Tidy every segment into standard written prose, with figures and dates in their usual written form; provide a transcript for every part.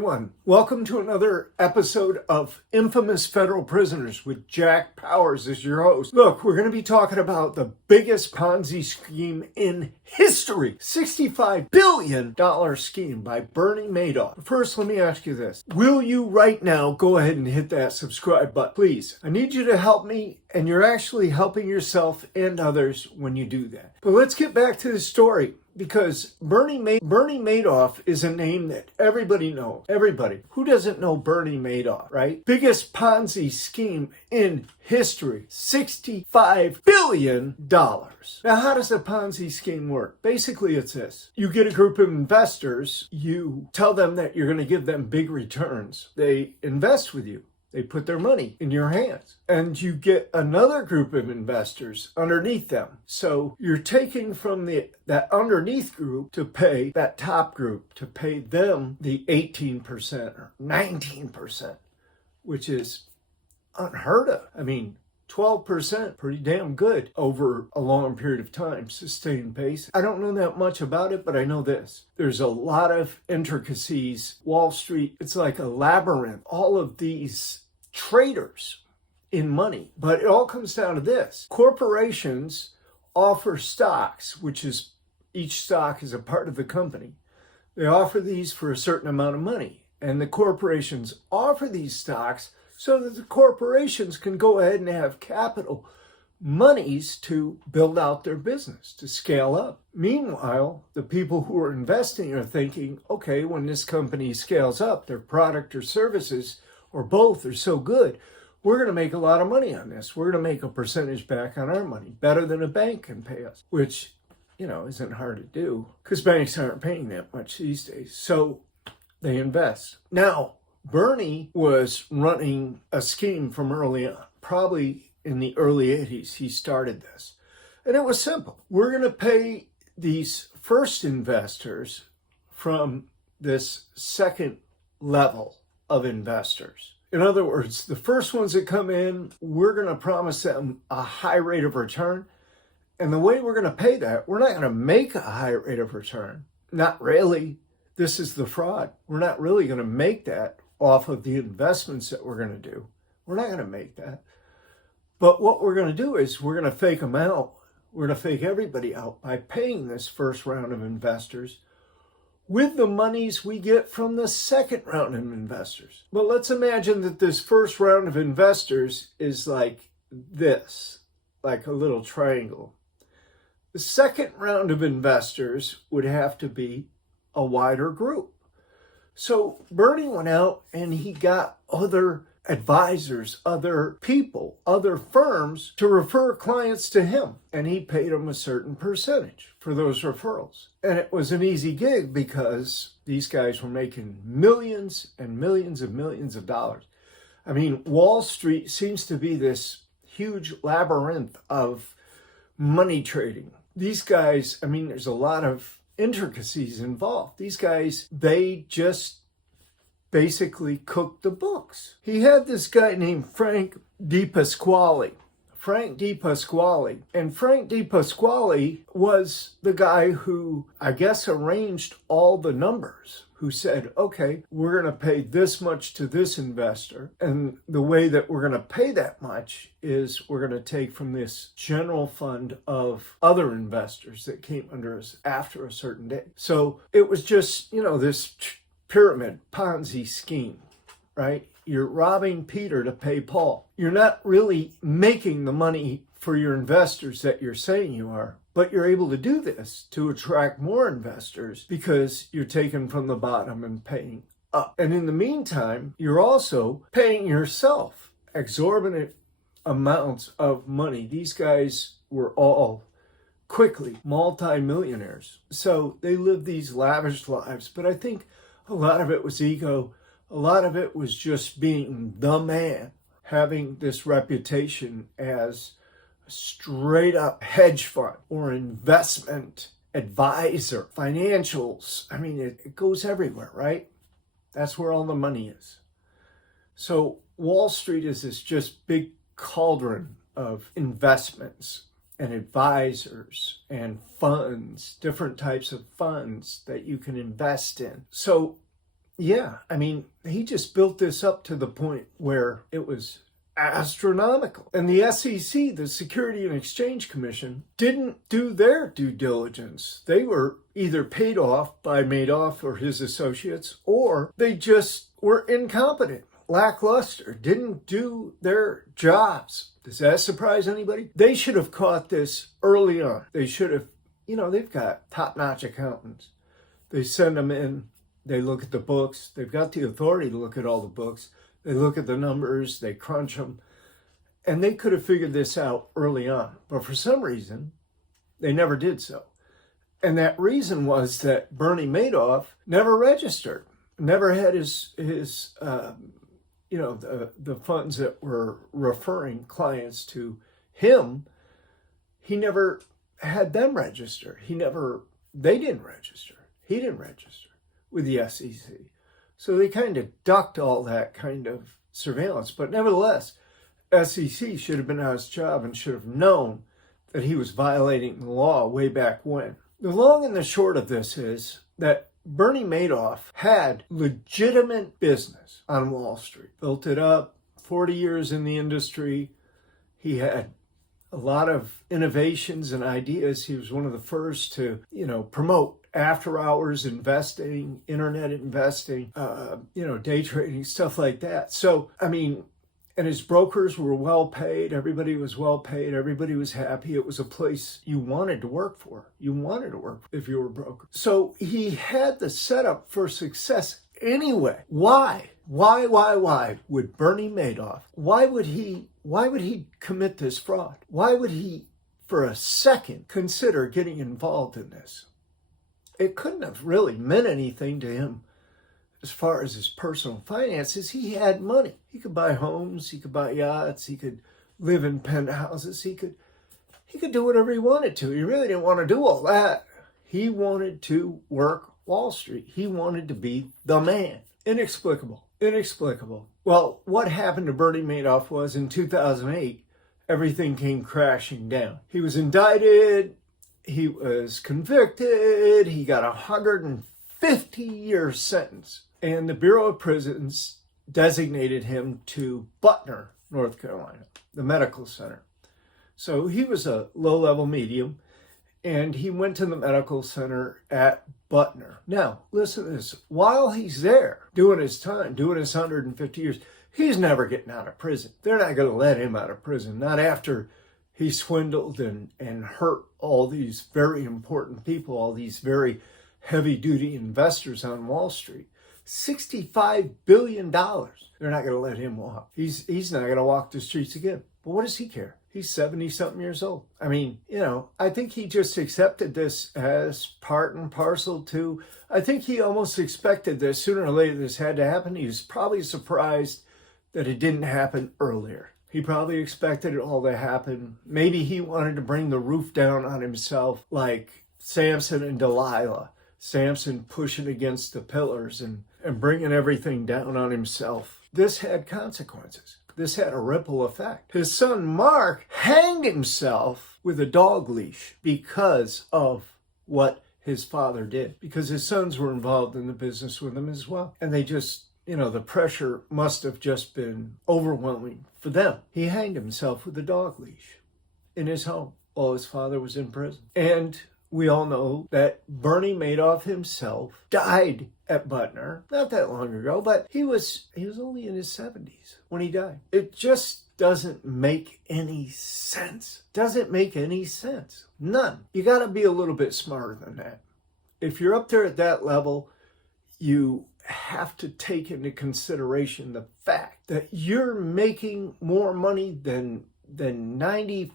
everyone. Welcome to another episode of Infamous Federal Prisoners with Jack Powers as your host. Look, we're going to be talking about the biggest Ponzi scheme in history. $65 billion scheme by Bernie Madoff. First, let me ask you this. Will you right now go ahead and hit that subscribe button? Please. I need you to help me, and you're actually helping yourself and others when you do that. But let's get back to the story. Because Bernie Madoff is a name that everybody knows. Everybody. Who doesn't know Bernie Madoff, right? Biggest Ponzi scheme in history. $65 billion. Now, how does a Ponzi scheme work? Basically, it's this. You get a group of investors. You tell them that you're going to give them big returns. They invest with you. They put their money in your hands, and you get another group of investors underneath them. So you're taking from that underneath group to pay that top group, to pay them the 18% or 19%, which is unheard of. I mean, 12%, pretty damn good over a long period of time, sustained pace. I don't know that much about it, but I know this. There's a lot of intricacies. Wall Street, it's like a labyrinth. All of these traders in money. But it all comes down to this. Corporations offer stocks, which is each stock is a part of the company. They offer these for a certain amount of money. And the corporations offer these stocks so that the corporations can go ahead and have capital monies to build out their business, to scale up. Meanwhile, the people who are investing are thinking, okay, when this company scales up, their product or services or both are so good, we're going to make a lot of money on this. We're going to make a percentage back on our money, better than a bank can pay us, which, isn't hard to do because banks aren't paying that much these days. So they invest. Now, Bernie was running a scheme from early on, probably in the early 80s. He started this. And it was simple. We're going to pay these first investors from this second level of investors. In other words, the first ones that come in, we're going to promise them a high rate of return. And the way we're going to pay that, we're not going to make a high rate of return. Not really. This is the fraud. We're not really going to make that off of the investments that we're going to do. We're not going to make that. But what we're going to do is we're going to fake them out. We're going to fake everybody out by paying this first round of investors with the monies we get from the second round of investors. But let's imagine that this first round of investors is like this, like a little triangle. The second round of investors would have to be a wider group. So Bernie went out and he got other advisors, other people, other firms to refer clients to him. And he paid them a certain percentage for those referrals. And it was an easy gig because these guys were making millions and millions and millions of dollars. I mean, Wall Street seems to be this huge labyrinth of money trading. These guys, there's a lot of intricacies involved. These guys, they just basically cooked the books. He had this guy named Frank DePasquale. And Frank DePasquale was the guy who, I guess, arranged all the numbers, who said, okay, we're going to pay this much to this investor. And the way that we're going to pay that much is we're going to take from this general fund of other investors that came under us after a certain date. So it was just, this pyramid Ponzi scheme, right? You're robbing Peter to pay Paul. You're not really making the money for your investors that you're saying you are, but you're able to do this to attract more investors because you're taking from the bottom and paying up. And in the meantime, you're also paying yourself exorbitant amounts of money. These guys were all quickly multi-millionaires. So they lived these lavish lives, but I think a lot of it was ego. A lot of it was just being the man, having this reputation as a straight up hedge fund or investment advisor, financials. It goes everywhere, right? That's where all the money is. So Wall Street is this just big cauldron of investments and advisors and funds, different types of funds that you can invest in. So yeah, I mean, he just built this up to the point where it was astronomical. And the SEC, the Security and Exchange Commission, didn't do their due diligence. They were either paid off by Madoff or his associates, or they just were incompetent, lackluster, didn't do their jobs. Does that surprise anybody? They should have caught this early on. They should have, they've got top-notch accountants. They send them in, they look at the books. They've got the authority to look at all the books. They look at the numbers, they crunch them, and they could have figured this out early on. But for some reason, they never did so. And that reason was that Bernie Madoff never registered, never had the funds that were referring clients to him. He never had them register. They didn't register. He didn't register with the SEC. So they kind of ducked all that kind of surveillance. But nevertheless, SEC should have been on his job and should have known that he was violating the law way back when. The long and the short of this is that Bernie Madoff had legitimate business on Wall Street. Built it up, 40 years in the industry. He had a lot of innovations and ideas. He was one of the first to, promote after-hours investing, internet investing, day trading, stuff like that. So, and his brokers were well paid. Everybody was well paid. Everybody was happy. It was a place you wanted to work for. You wanted to work if you were a broker. So he had the setup for success anyway. Why would Bernie Madoff, why would he commit this fraud? Why would he, for a second, consider getting involved in this? It couldn't have really meant anything to him as far as his personal finances. He had money. He could buy homes, he could buy yachts, he could live in penthouses, he could do whatever he wanted to. He really didn't want to do all that. He wanted to work Wall Street. He wanted to be the man. Inexplicable. Well, what happened to Bernie Madoff was in 2008, everything came crashing down. He was indicted, he was convicted, he got a 150-year sentence. And the Bureau of Prisons designated him to Butner, North Carolina, the medical center. So he was a low-level medium, and he went to the medical center at Butner. Now, listen to this. While he's there doing his time, doing his 150 years, he's never getting out of prison. They're not going to let him out of prison, not after he swindled and hurt all these very important people, all these very heavy-duty investors on Wall Street. $65 billion. They're not going to let him walk. He's not going to walk the streets again. But what does he care? He's 70-something years old. I think he just accepted this as part and parcel to, I think he almost expected that sooner or later this had to happen. He was probably surprised that it didn't happen earlier. He probably expected it all to happen. Maybe he wanted to bring the roof down on himself like Samson and Delilah. Samson pushing against the pillars and bringing everything down on himself. This had consequences. This had a ripple effect. His son Mark hanged himself with a dog leash because of what his father did, because his sons were involved in the business with him as well. And they just, the pressure must have just been overwhelming for them. He hanged himself with a dog leash in his home while his father was in prison. And we all know that Bernie Madoff himself died at Butner not that long ago, but he was only in his 70s when he died. It just doesn't make any sense. Doesn't make any sense. None. You got to be a little bit smarter than that. If you're up there at that level, you have to take into consideration the fact that you're making more money than 98%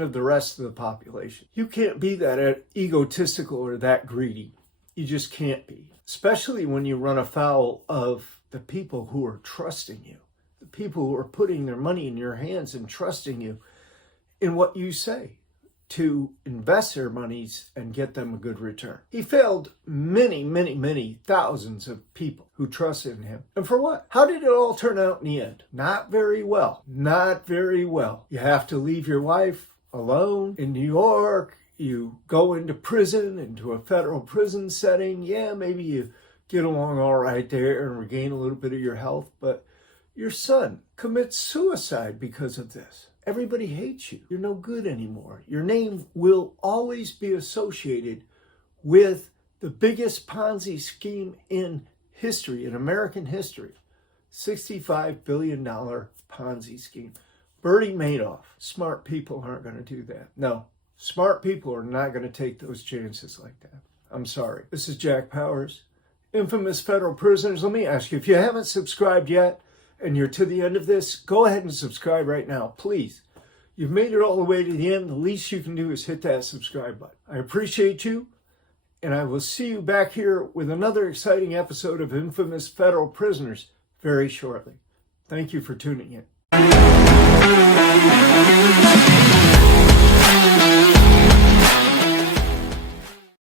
of the rest of the population. You can't be that egotistical or that greedy. You just can't be. Especially when you run afoul of the people who are trusting you, the people who are putting their money in your hands and trusting you in what you say to invest their monies and get them a good return. He failed many thousands of people who trusted in him. And for what? How did it all turn out in the end? Not very well. Not very well. You have to leave your wife alone in New York. You go into prison, into a federal prison setting. Yeah, maybe you get along all right there and regain a little bit of your health, but your son commits suicide because of this. Everybody hates you. You're no good anymore. Your name will always be associated with the biggest Ponzi scheme in history, in American history. $65 billion Ponzi scheme. Bernie Madoff. Smart people aren't going to do that. No, smart people are not going to take those chances like that. I'm sorry. This is Jack Powers, infamous federal prisoners. Let me ask you, if you haven't subscribed yet and you're to the end of this, go ahead and subscribe right now, please. You've made it all the way to the end. The least you can do is hit that subscribe button. I appreciate you, and I will see you back here with another exciting episode of Infamous Federal Prisoners very shortly. Thank you for tuning in.